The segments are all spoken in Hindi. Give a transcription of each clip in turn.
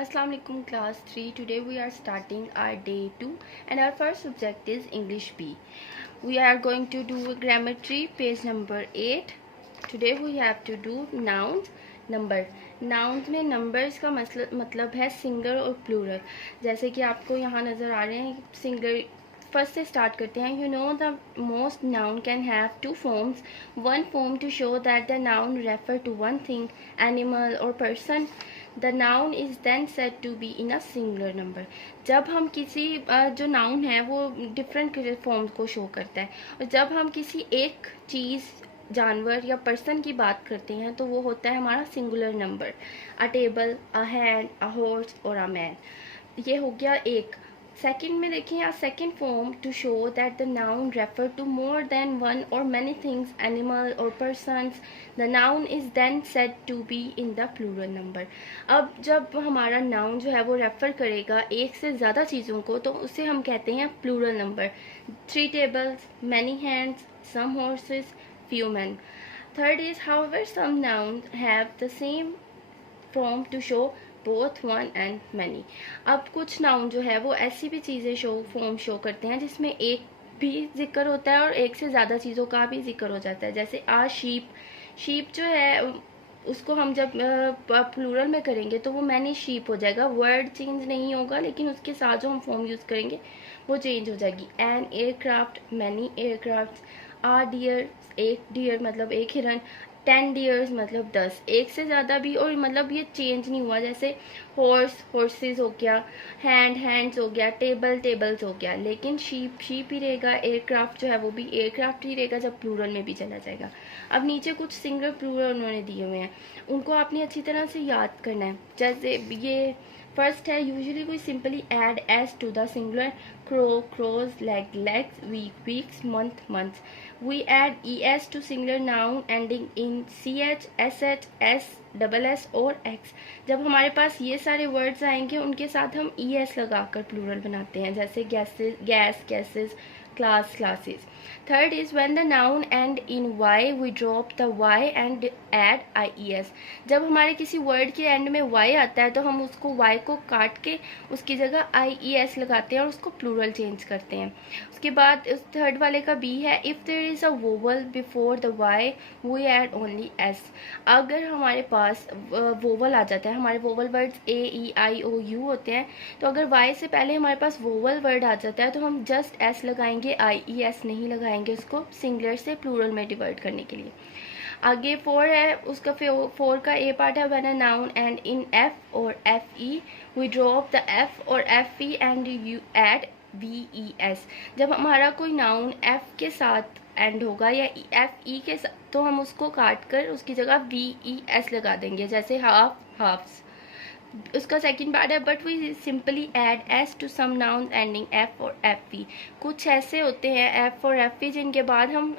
Assalamu alaikum class 3. Today we are starting our day 2 and our first subject is English B. We are going to do grammar tree page number 8. Today we have to do nouns number. Nouns में numbers का मतलब है सिंगल और प्लूरल. जैसे कि आपको यहाँ नज़र आ रहे हैं सिंगल. फर्स्ट से स्टार्ट करते हैं. You know the most noun can have two forms. One form to show that the noun refer to one thing, animal और person. The noun is then said to be in a singular number. जब हम किसी जो नाउन है वो डिफरेंट फॉर्म्स को शो करता है, और जब हम किसी एक चीज़, जानवर या पर्सन की बात करते हैं तो वो होता है हमारा singular number. A table, a hand, a horse और अ मैन. ये हो गया एक. सेकेंड में देखें, a second form to show that the noun refer to more than one और मैनी थिंग्स, एनिमल और persons. The noun is then said to be in the plural number. अब जब हमारा नाउन जो है वो रेफर करेगा एक से ज़्यादा चीज़ों को तो उसे हम कहते हैं plural number. 3 tables, many hands, some horses, few men. Third is, however, some nouns have the same form to show both one and many. अब कुछ नाउन जो है वो ऐसी भी चीज़ें फॉर्म शो करते हैं जिसमें एक भी जिक्र होता है और एक से ज़्यादा चीज़ों का भी जिक्र हो जाता है. जैसे आ शीप. शीप जो है उसको हम जब प्लूरल में करेंगे तो वो मैनी शीप हो जाएगा. वर्ड चेंज नहीं होगा लेकिन उसके साथ जो हम फॉर्म यूज़ करेंगे वो चेंज हो जाएगी. An aircraft, many aircraft. A deer, एक डियर मतलब एक हिरन. 10 डियर्स मतलब 10. एक से ज़्यादा भी, और मतलब ये चेंज नहीं हुआ. जैसे हॉर्स, हॉर्सेस हो गया. हैंड, हैंड्स हो गया. टेबल, टेबल्स हो गया. लेकिन शीप, शीप ही रहेगा. एयरक्राफ्ट जो है वो भी एयरक्राफ्ट ही रहेगा जब प्लूरल में भी चला जाएगा. अब नीचे कुछ सिंगल प्लूरल उन्होंने दिए हुए हैं, उनको आपने अच्छी तरह से याद करना है. जैसे ये फर्स्ट है, usually we simply add S to the singular. crow, crows, leg, legs, week, weeks, month, months. We add es to singular noun ending in ch, sh, s, double S और एक्स. जब हमारे पास ये सारे वर्ड्स आएंगे उनके साथ हम ई एस लगाकर प्लूरल बनाते हैं. जैसे gases, gas, gases, class, classes. Third is when the noun end in Y we drop the Y and add I E S. जब हमारे किसी वर्ड के एंड में वाई आता है तो हम उसको वाई को काट के उसकी जगह आई ई एस लगाते हैं और उसको प्लूरल चेंज करते हैं. उसके बाद उस थर्ड वाले का बी है, if there is a vowel before the Y we add only S. अगर हमारे पास वोवल आ जाता है, हमारे vowel words A E I O U होते हैं, तो अगर वाई से पहले हमारे पास वोवल वर्ड आ जाता है तो हम जस्ट एस लगाएंगे, आई ई एस नहीं लगाएंगे उसको सिंगुलर से प्लूरल में डिवर्ट करने के लिए. आगे 4 है, उसका 4 का ए पार्ट है, when a noun end in F और F E we drop the F और F E and you add V E S. जब हमारा कोई नाउन एफ के साथ एंड होगा या एफ ई के साथ तो हम उसको काट कर उसकी जगह वी ई एस लगा देंगे. जैसे हाफ, हाफ्स. उसका सेकंड पार्ट है, but we simply add S to some noun ending F और एफ ई. कुछ ऐसे होते हैं एफ और एफ ई जिनके बाद हम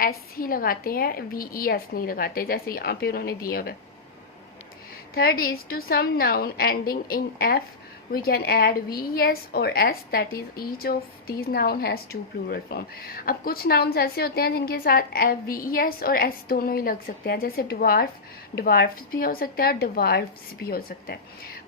एस ही लगाते हैं, वी ई एस नहीं लगाते, जैसे यहाँ पे उन्होंने दिया हुआ. Third is to some noun ending in F we can add ves or s, that is each of these noun has two plural form. अब कुछ nouns ऐसे होते हैं जिनके साथ ves और s दोनों ही लग सकते हैं. जैसे dwarf, dwarfs भी हो सकता है और dwarfs भी हो सकता है.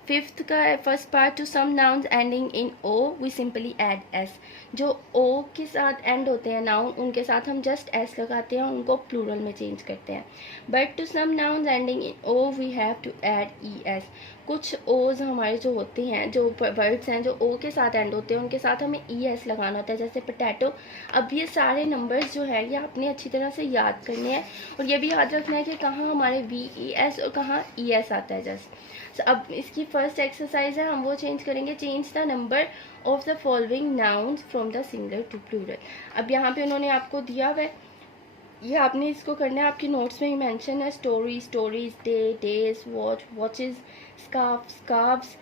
फिफ्थ का first part, to some nouns ending in O we simply add S. जो ओ के साथ एंड होते हैं नाउन उनके साथ हम जस्ट एस लगाते हैं, उनको प्लूरल में चेंज करते हैं. But to some nouns ending in O we have to add E S. कुछ ओज हमारे जो होते हैं, जो वर्ड्स हैं जो ओ के साथ एंड होते हैं उनके साथ हमें ई एस लगाना होता है. जैसे पोटैटो. अब ये सारे नंबर्स जो है ये आपने अच्छी तरह से याद करने हैं और ये भी याद रखना है कि कहाँ हमारे वी ई एस और कहाँ ई एस आता है. जस्ट अब इसकी फर्स्ट एक्सरसाइज है, हम वो चेंज करेंगे. Change the number of the following nouns from the singular to plural. अब यहाँ पे उन्होंने आपको दिया हुआ है, ये आपने इसको करना है, आपकी नोट्स में ही मेंशन है. Story, stories. Day, days. Watch, watches. Scarf, scarfs.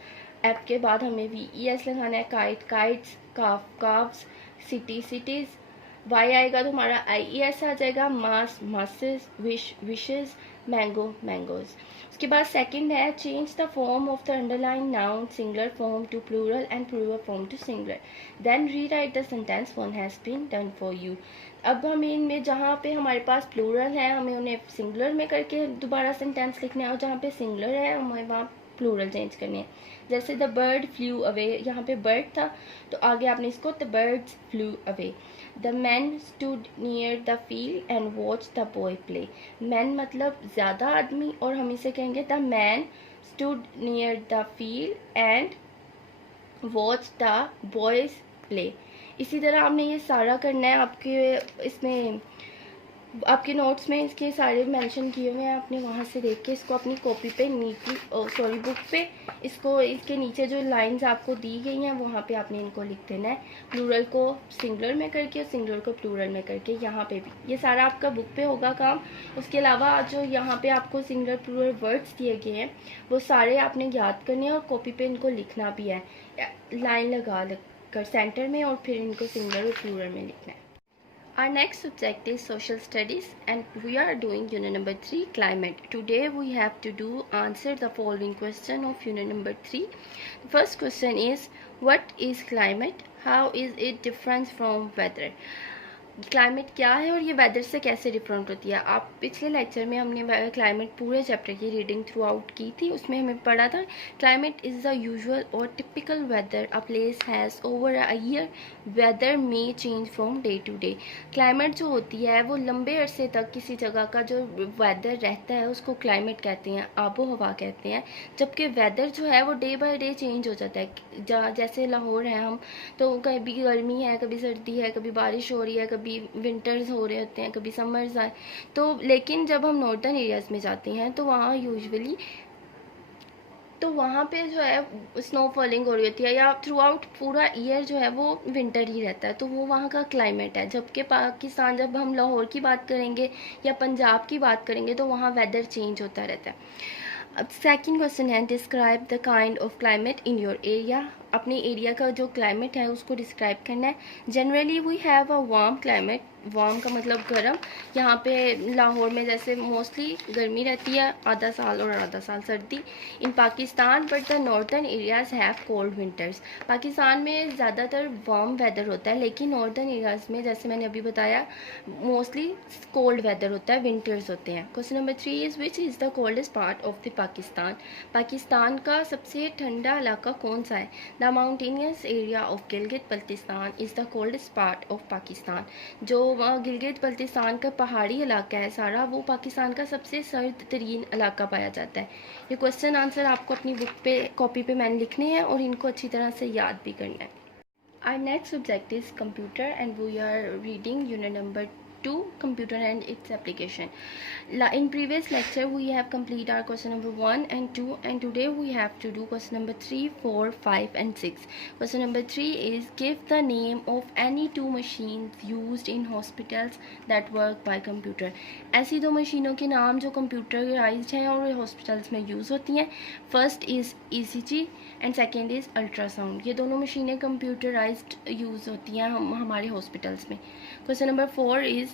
F के बाद हमें वी ई एस लगाना है. Kite, kites. Calf, calfs. City, cities. Y आएगा तो हमारा आई ई एस आ जाएगा. Mass, masses. Wish, wishes. Mango, mangoes. उसके बाद सेकंड है, change the form of the underline noun singular form to plural and plural form to singular. Then rewrite the sentence one has been done for you. अब हमें इनमें जहाँ पे हमारे पास प्लूरल है हमें उन्हें सिंगुलर में करके दोबारा सेंटेंस लिखना है, और जहाँ पे सिंगुलर है हमें वहाँ प्लूरल चेंज करने हैं। जैसे द बर्ड फ्लू अवे, यहाँ पे बर्ड था तो आगे आपने इसको the birds flu away. The man stood near the field and watch the boy play. Man मतलब ज़्यादा आदमी, और हम इसे कहेंगे the man stood near the field and watch the boys play. इसी तरह आपने ये सारा करना है। आपके इसमें आपके नोट्स में इसके सारे मेंशन किए हुए हैं, आपने वहाँ से देख के इसको अपनी कॉपी पे नीटली सॉरी बुक पे इसको इसके नीचे जो लाइंस आपको दी गई हैं वहाँ पे आपने इनको लिख देना है, प्लूरल को सिंगुलर में करके और सिंगुलर को प्लूरल में करके। यहाँ पे भी ये सारा आपका बुक पे होगा काम। उसके अलावा जो यहाँ पे आपको सिंगुलर प्लूरल वर्ड्स दिए गए हैं वो सारे आपने याद करने हैं और कॉपी पे इनको लिखना भी है, लाइन लगा कर सेंटर में, और फिर इनको सिंगुलर और प्लूरल में लिखना है। Our next subject is social studies and we are doing unit number 3 climate. Today we have to do answer the following question of unit number 3. The first question is, what is climate? How is it different from weather? Climate क्या है और ये वेदर से कैसे डिफरेंट होती है। आप पिछले लेक्चर में हमने क्लाइमेट पूरे चैप्टर की रीडिंग थ्रू आउट की थी, उसमें हमें पढ़ा था क्लाइमेट इज़ द यूजुअल और typical weather a place has over a year, weather may change from day to day. Climate जो होती है वो लंबे अरसे तक किसी जगह का जो वेदर रहता है उसको क्लाइमेट कहते हैं, आबो हवा कहते हैं। जबकि वेदर जो है वो डे बाय डे चेंज हो जाता है। जैसे लाहौर है हम, तो कभी गर्मी है, कभी सर्दी है, कभी बारिश हो रही है, कभी विंटर्स हो रहे होते हैं, कभी समर्स आए। तो लेकिन जब हम नॉर्दर्न एरियाज में जाते हैं तो वहाँ यूजुअली वहाँ पे जो है स्नो फॉलिंग हो रही होती है, या थ्रू आउट पूरा ईयर जो है वो विंटर ही रहता है, तो वो वहाँ का क्लाइमेट है। जबकि पाकिस्तान, जब हम लाहौर की बात करेंगे या पंजाब की बात करेंगे तो वहाँ वेदर चेंज होता रहता है। अब सेकंड क्वेश्चन है, describe the kind of climate in your area. अपने एरिया का जो क्लाइमेट है उसको डिस्क्राइब करना है। Generally we have a warm climate, warm का मतलब गर्म। यहाँ पे लाहौर में जैसे मोस्टली गर्मी रहती है आधा साल और आधा साल सर्दी in Pakistan, but the northern areas have cold winters. Pakistan में ज़्यादातर वार्म वेदर होता है, लेकिन नॉर्दर्न एरियाज में जैसे मैंने अभी बताया मोस्टली कोल्ड वेदर होता है, विंटर्स होते हैं। Question number 3 is which is the coldest part of the Pakistan. Pakistan का सबसे ठंडा इलाका कौन सा है? The mountainous area of Gilgit Baltistan is the coldest part of Pakistan. जो गिलगित बल्तिस्तान का पहाड़ी इलाका है सारा, वो पाकिस्तान का सबसे सर्द तरीन इलाका पाया जाता है। ये क्वेश्चन आंसर आपको अपनी बुक पे कॉपी पे मैंने लिखने हैं और इनको अच्छी तरह से याद भी करना है। Our next subject is computer and we are reading unit number 2, computer and its application. In previous lecture we have completed our question number 1 and 2, and today we have to do question number 3, 4, 5 and 6. Question number 3 is, give the name of any two machines used in hospitals that work by computer. ऐसी दो मशीनों के नाम जो कंप्यूटराइज्ड हैं और हॉस्पिटल्स में यूज़ होती हैं। First is ECG and second is ultrasound. ये दोनों मशीनें कंप्यूटराइज्ड यूज़ होती हैं हमारे हॉस्पिटल्स में। Question number 4 is,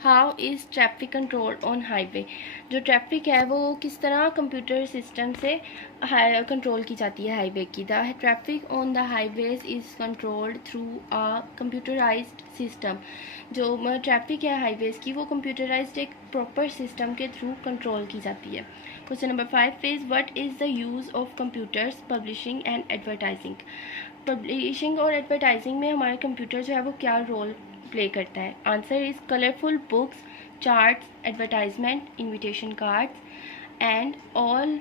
how is traffic control on highway. जो ट्रैफिक है वो किस तरह कंप्यूटर सिस्टम से कंट्रोल की जाती है हाईवे की। The traffic on the highways is controlled through a computerised system. जो ट्रैफिक है हाईवेज की वो कंप्यूटराइज्ड एक प्रॉपर सिस्टम के थ्रू कंट्रोल की जाती है। Question number 5 is, what is the use of computers publishing and advertising. Publishing और एडवर्टाइजिंग में हमारा कंप्यूटर जो है वो क्या रोल प्ले करता है? Answer is colourful books, charts, advertisement, invitation cards and all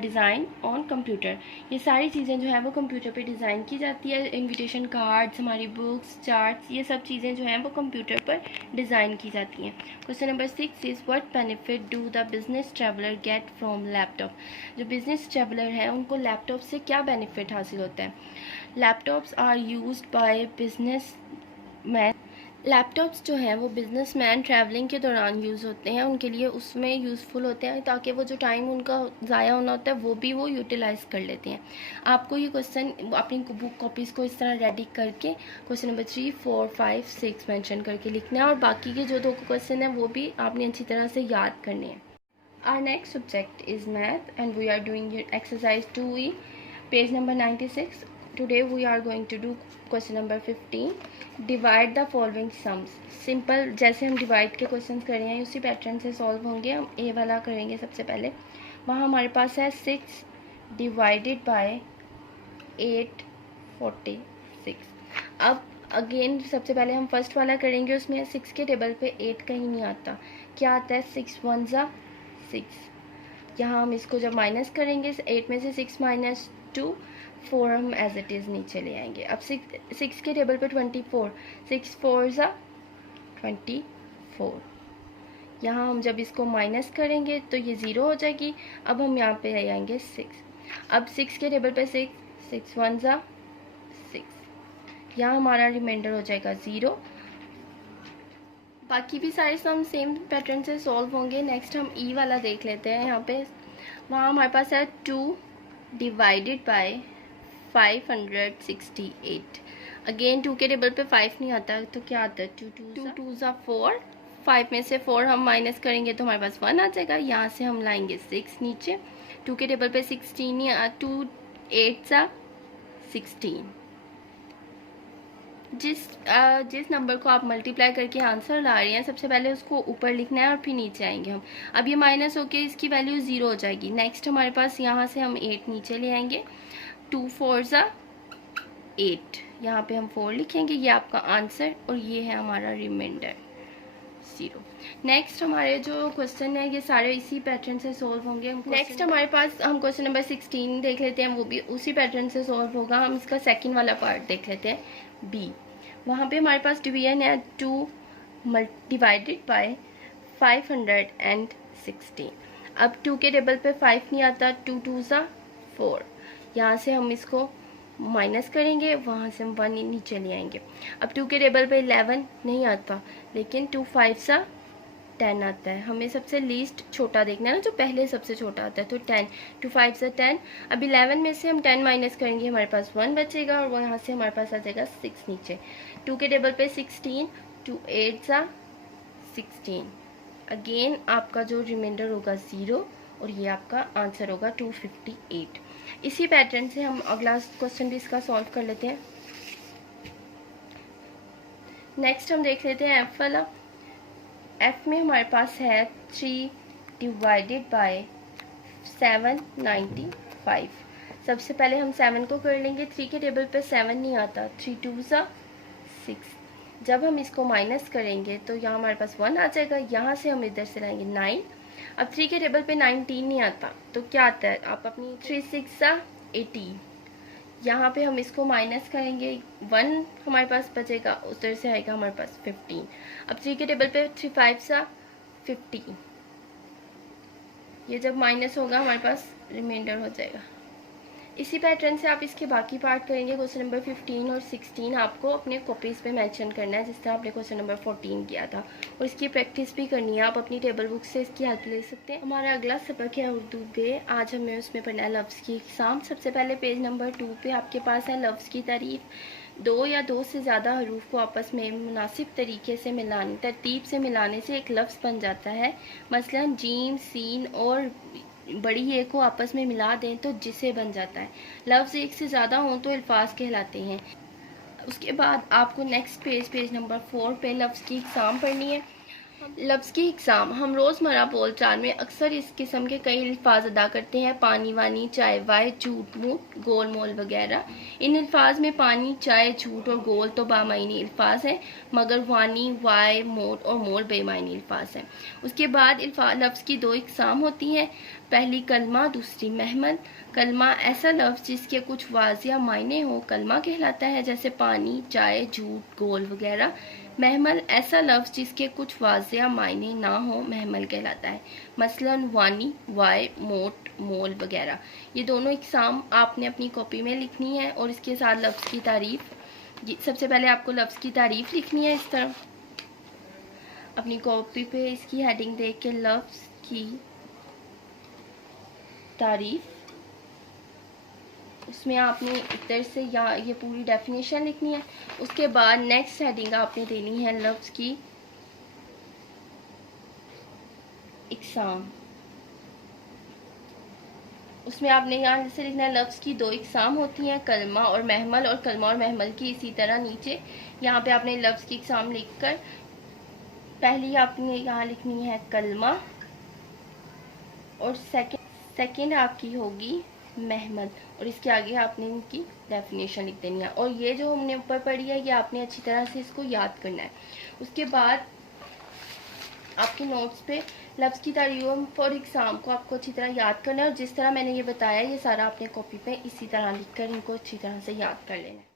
design on computer. ये सारी चीज़ें जो है वो कंप्यूटर पे डिज़ाइन की जाती है। इनविटेशन कार्ड्स, हमारी बुक्स, चार्ट्स, ये सब चीज़ें जो हैं वो कंप्यूटर पर डिज़ाइन की जाती हैं। Question number 6 is, what benefit do the business traveller get from laptop. जो बिजनेस ट्रैवलर हैं उनको लैपटॉप से क्या बेनिफिट हासिल होता है? Laptops are used by business man. Laptops जो हैं वो बिजनेसमैन ट्रैवलिंग के दौरान यूज़ होते हैं, उनके लिए उसमें यूज़फुल होते हैं ताकि वो जो टाइम उनका ज़ाया होना होता है वो भी वो यूटिलाइज़ कर लेते हैं। आपको ये क्वेश्चन अपनी बुक कॉपीज़ को इस तरह रेडी करके क्वेश्चन नंबर 3, 4, 5, 6 मेंशन करके लिखना है, और बाकी के जो दो क्वेश्चन हैं वो भी आपने अच्छी तरह से याद करने हैं। Our next subject is math and we are doing exercise 2E, page number 96. Today we are going to do question number 15. Divide the following sums. Simple जैसे हम डिवाइड के क्वेश्चंस कर रहे हैं उसी पैटर्न से सॉल्व होंगे। हम ए वाला करेंगे सबसे पहले। वहाँ हमारे पास है 6 डिवाइडेड बाय 846। अब अगेन सबसे पहले हम फर्स्ट वाला करेंगे, उसमें 6 के टेबल पे 8 कहीं नहीं आता, क्या आता है 6 1 ज़ा 6। यहाँ हम इसको जब माइनस करेंगे 8 में से 6 माइनस 2, 4 हम एज इट इज़ नीचे ले आएंगे। अब 6 के टेबल पे 24, 6 4 ज़ा 24। यहाँ हम जब इसको माइनस करेंगे तो ये 0 हो जाएगी। अब हम यहाँ पे ले आएंगे 6। अब 6 के टेबल पे 6, 6 1 ज़ा 6, यहाँ हमारा रिमाइंडर हो जाएगा 0। बाकी भी सारे सम सेम पैटर्न से सॉल्व होंगे। नेक्स्ट हम ई वाला देख लेते हैं। यहाँ पे वहाँ हमारे पास है 2 डिवाइडेड बाय 568। अगेन 2 के टेबल पे 5 नहीं आता तो क्या आता है 2 2 ज़ा 4। 5 में से 4 हम माइनस करेंगे तो हमारे पास 1 आ जाएगा। यहाँ से हम लाएंगे 6 नीचे। 2 के टेबल पे 16 नहीं 2 8 ज़ा 16। जिस नंबर को आप मल्टीप्लाई करके आंसर ला रहे हैं सबसे पहले उसको ऊपर लिखना है और फिर नीचे आएंगे हम। अब ये माइनस होके इसकी वैल्यू 0 हो जाएगी। नेक्स्ट हमारे पास यहाँ से हम 8 नीचे ले आएंगे। 2 4 ज़ा 8, यहाँ पे हम 4 लिखेंगे। ये आपका आंसर और ये है हमारा रिमाइंडर 0। नेक्स्ट हमारे जो क्वेश्चन है ये सारे इसी पैटर्न से सॉल्व होंगे। नेक्स्ट हमारे पास हम क्वेश्चन नंबर 16 देख लेते हैं, वो भी उसी पैटर्न से सॉल्व होगा। हम इसका सेकंड वाला पार्ट देख लेते हैं, बी। वहाँ पे हमारे पास डिवीजन है 2 डिवाइडेड बाय 516। अब 2 के टेबल पे 5 नहीं आता, 2 2 ज़ा 4। यहाँ से हम इसको माइनस करेंगे, वहाँ से हम 1 नीचे ले आएंगे। अब 2 के टेबल पे 11 नहीं आता, लेकिन 2 5 ज़ा 10 आता है। हमें सबसे लीस्ट छोटा देखना है ना, जो पहले सबसे छोटा आता है, तो 10। 2 5 ज़ा 10। अब 11 में से हम 10 माइनस करेंगे, हमारे पास 1 बचेगा और वहाँ से हमारे पास आ जाएगा 6 नीचे। 2 के टेबल पे 16, 2 8 ज़ा 16। अगेन आपका जो रिमाइंडर होगा 0 और ये आपका आंसर होगा 258। इसी पैटर्न से हम अगला क्वेश्चन भी इसका सॉल्व कर लेते हैं। नेक्स्ट हम देख लेते हैं एफ वाला। एफ में हमारे पास है 3 डिवाइडेड बाय 795। सबसे पहले हम 7 को कर लेंगे। 3 के टेबल पे 7 नहीं आता, 3 2 ज़ा 6। जब हम इसको माइनस करेंगे तो यहाँ हमारे पास 1 आ जाएगा। यहाँ से हम इधर से लाएंगे 9। अब 3 के टेबल पे 19 नहीं आता तो क्या आता है, आप अपनी 3 6 ज़ा 18। यहाँ पे हम इसको माइनस करेंगे, 1 हमारे पास बचेगा, उधर से आएगा हमारे पास 15। अब 3 के टेबल पे 3 5 ज़ा 50। ये जब माइनस होगा हमारे पास रिमाइंडर हो जाएगा। इसी पैटर्न से आप इसके बाकी पार्ट करेंगे। क्वेश्चन नंबर 15 और 16 आपको अपने कॉपीज़ पे मेंशन करना है, जिस तरह आपने क्वेश्चन नंबर 14 किया था, और इसकी प्रैक्टिस भी करनी है। आप अपनी टेबल बुक से इसकी हेल्प ले सकते हैं। हमारा अगला सबक है उर्दू के। आज हमें उसमें पढ़ना है लफ्ज़ की इक़साम। सबसे पहले पेज नंबर 2 पे आपके पास है लफ्ज़ की तारीफ़। 2 या 2 से ज़्यादा हरूफ को आपस में मुनासिब तरीके से मिलाने, तरतीब से मिलाने से एक लफ्ज़ बन जाता है। मसलन जीम, सीन और बड़ी ए को आपस में मिला दें तो जिसे बन जाता है। लफ्ज़ एक से ज़्यादा हों तो अल्फाज कहलाते हैं। उसके बाद आपको नेक्स्ट पेज नंबर 4 पे लफ्ज़ की इक़साम पढ़नी है। लफ्ज़ की इक़साम हम रोज़मर्रा बोलचाल में अक्सर इस किस्म के कई अल्फाज अदा करते हैं। पानी वानी, चाय वाय, झूठ मूठ, गोल मोल वगैरह। इन अल्फाज में पानी, चाय, झूठ और गोल तो बामायनी अल्फाज हैं, मगर वानी, वाय, मोट और मोल बेमायनी अल्फाज हैं। उसके बाद लफ्ज़ की 2 इक़साम होती हैं। पहली कलमा, दूसरी महमल। कलमा ऐसा लफ्ज़ जिसके कुछ वाज़िया मायने हो कलमा कहलाता है, जैसे पानी, चाय, झूठ, गोल वगैरह। महमल ऐसा लफ्ज़ जिसके कुछ वाज़िया मायने ना हो महमल कहलाता है, मसलन वानी, वाय, मोट, मोल वगैरह। ये दोनों इक़साम आपने अपनी कॉपी में लिखनी है और इसके साथ लफ्ज़ की तारीफ़। सबसे पहले आपको लफ्ज़ की तारीफ़ लिखनी है। इस तरह अपनी कॉपी पे इसकी हेडिंग देख के लफ्ज़ की तारीफ़, उसमें आपने इधर से या ये पूरी डेफिनेशन लिखनी है। उसके बाद नेक्स्ट हेडिंग आपने देनी है लफ्ज़ की इक़साम। उसमें आपने यहाँ से लिखना है लफ्ज़ की 2 इक़साम होती हैं, कलमा और महमल, और कलमा और महमल की इसी तरह नीचे यहाँ पे आपने लफ्ज़ की इक़साम लिखकर पहली आपने यहाँ लिखनी है कलमा और सेकंड आपकी होगी महमद, और इसके आगे आपने इनकी डेफिनेशन लिख देनी है। और ये जो हमने ऊपर पढ़ी है ये आपने अच्छी तरह से इसको याद करना है। उसके बाद आपके नोट्स पे लफ्ज़ की तारीफ फॉर एग्ज़ाम को आपको अच्छी तरह याद करना है, और जिस तरह मैंने ये बताया ये सारा आपने कॉपी पे इसी तरह लिख कर इनको अच्छी तरह से याद कर लेना है।